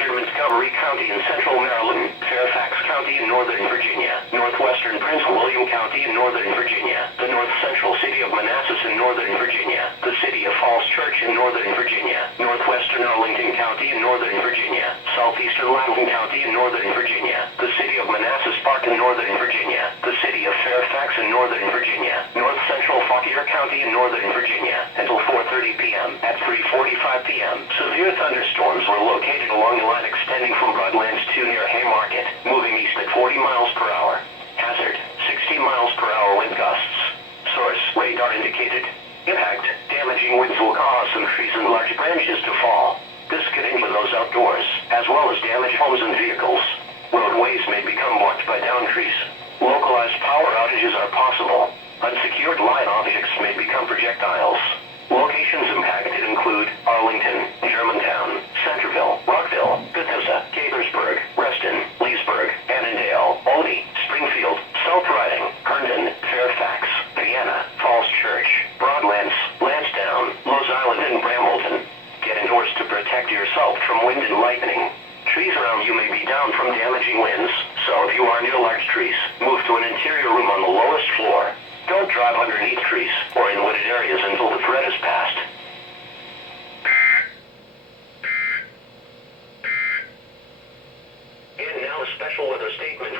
Western Montgomery County in central Maryland, Fairfax County in northern Virginia, northwestern Prince William County in northern Virginia, the north central city of Manassas in northern Virginia, the city of Falls Church in northern Virginia, northwestern Arlington County in northern Virginia, southeastern Loudoun County in northern Virginia, the city of Manassas Park in northern Virginia, the city of Fairfax in northern Virginia, north central Fauquier County in northern Virginia, until 4:30 p.m. At 3:45 p.m., severe thunderstorms were located along the line extending from Broadlands to near Haymarket, moving east at 40 miles per hour. Hazard, 60 miles per hour wind gusts. Source, radar indicated. Impact, damaging winds will cause some trees and large branches to fall. This could injure those outdoors, as well as damage homes and vehicles. Roadways may become blocked by downed trees. Localized power outages are possible. Unsecured line objects may become projectiles. Locations impacted include Arlington, Germantown, Centerville, Rockville, Bethesda, Gaithersburg, Reston, Leesburg, Annandale, Odie, Springfield, South Riding, Herndon, Fairfax, Vienna, Falls Church, Broadlands, Lansdowne, Rose Island, and Brambleton. Get indoors to protect yourself from wind and lightning. Trees around you may be down from damaging winds, so if you are near large trees, move to an interior room on the lowest floor. Don't drive underneath trees or in wooded areas until the threat is past. And now a special weather statement.